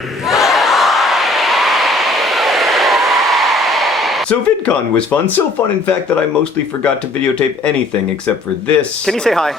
So VidCon was fun, so fun in fact that I mostly forgot to videotape anything except for this. Can you say hi?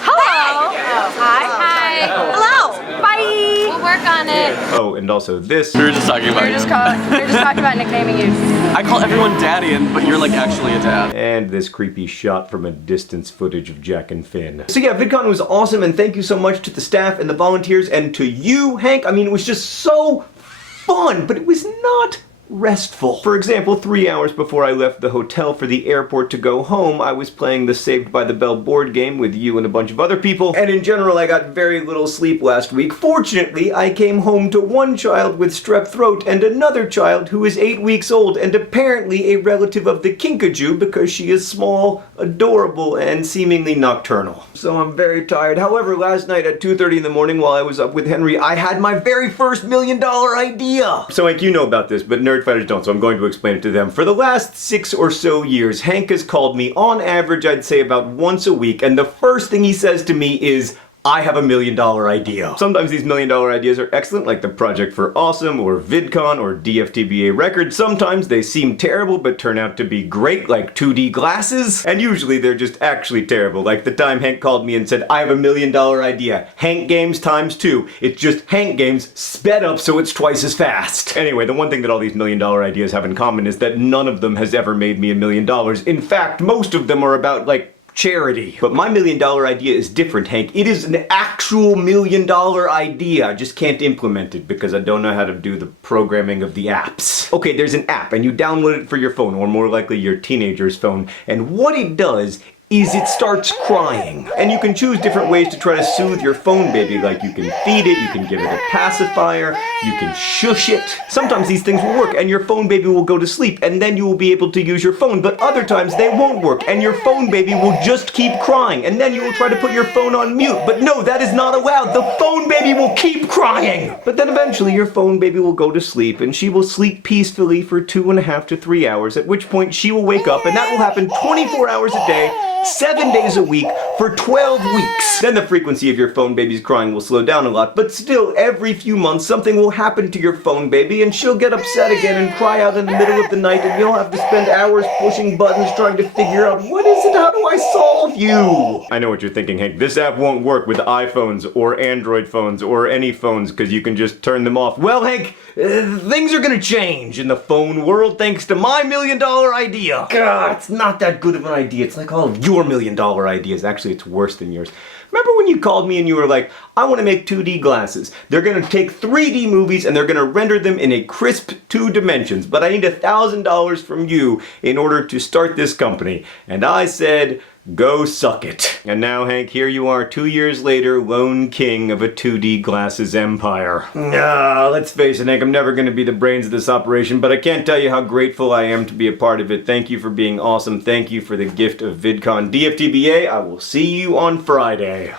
Hello! Hi. Hi. Hello! Bye! We'll work on it. Oh, and also this. We were just talking about We were just talking about nicknaming you. I call everyone daddy, but you're like actually a dad. And this creepy shot from a distance footage of Jack and Finn. So yeah, VidCon was awesome, and thank you so much to the staff and the volunteers, and to you, Hank. I mean, it was just so fun, but it was not restful. For example, 3 hours before I left the hotel for the airport to go home, I was playing the Saved by the Bell board game with you and a bunch of other people, and in general I got very little sleep last week. Fortunately, I came home to one child with strep throat and another child who is 8 weeks old and apparently a relative of the kinkajou because she is small, adorable, and seemingly nocturnal. So I'm very tired. However, last night at 2:30 in the morning while I was up with Henry, I had my very first $1 million idea! So Hank, you know about this, but nerd fighters don't, so I'm going to explain it to them. For the last 6 or so years, Hank has called me, on average, I'd say about once a week, and the first thing he says to me is, I have $1 million idea. Sometimes these $1 million ideas are excellent, like the Project for Awesome, or VidCon, or DFTBA Records. Sometimes they seem terrible, but turn out to be great, like 2D glasses. And usually they're just actually terrible, like the time Hank called me and said, I have $1 million idea. Hank Games times 2. It's just Hank Games sped up so it's twice as fast. Anyway, the one thing that all these $1 million ideas have in common is that none of them has ever made me $1 million. In fact, most of them are about, like, charity. But my $1 million idea is different, Hank. It is an actual $1 million idea. I just can't implement it because I don't know how to do the programming of the apps. Okay, there's an app and you download it for your phone, or more likely your teenager's phone, and what it does is it starts crying. And you can choose different ways to try to soothe your phone baby, like you can feed it, you can give it a pacifier, you can shush it. Sometimes these things will work and your phone baby will go to sleep and then you will be able to use your phone, but other times they won't work and your phone baby will just keep crying and then you will try to put your phone on mute. But no, that is not allowed. The phone baby will keep crying. But then eventually your phone baby will go to sleep and she will sleep peacefully for 2.5 to 3 hours, at which point she will wake up, and that will happen 24 hours a day, 7 days a week for 12 weeks. Then the frequency of your phone baby's crying will slow down a lot, but still every few months something will happen to your phone baby and she'll get upset again and cry out in the middle of the night and you'll have to spend hours pushing buttons trying to figure out, what is it, how do I solve you? I know what you're thinking, Hank. This app won't work with iPhones or Android phones or any phones because you can just turn them off. Well, Hank, things are gonna change in the phone world thanks to my $1 million idea. God, it's not that good of an idea. It's like all of your $1 million ideas. Actually, it's worse than yours. Remember when you called me and you were like, I want to make 2D glasses. They're going to take 3D movies and they're going to render them in a crisp 2 dimensions, but I need $1,000 from you in order to start this company. And I said, go suck it. And now, Hank, here you are 2 years later, lone king of a 2D glasses empire. Let's face it, Hank, I'm never going to be the brains of this operation, but I can't tell you how grateful I am to be a part of it. Thank you for being awesome. Thank you for the gift of VidCon. DFTBA, I will see you on Friday.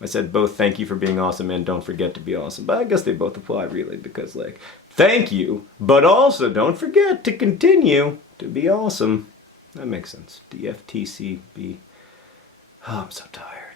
I said both thank you for being awesome and don't forget to be awesome, but I guess they both apply really because, like, thank you, but also don't forget to continue to be awesome. That makes sense. DFTCB. Oh, I'm so tired.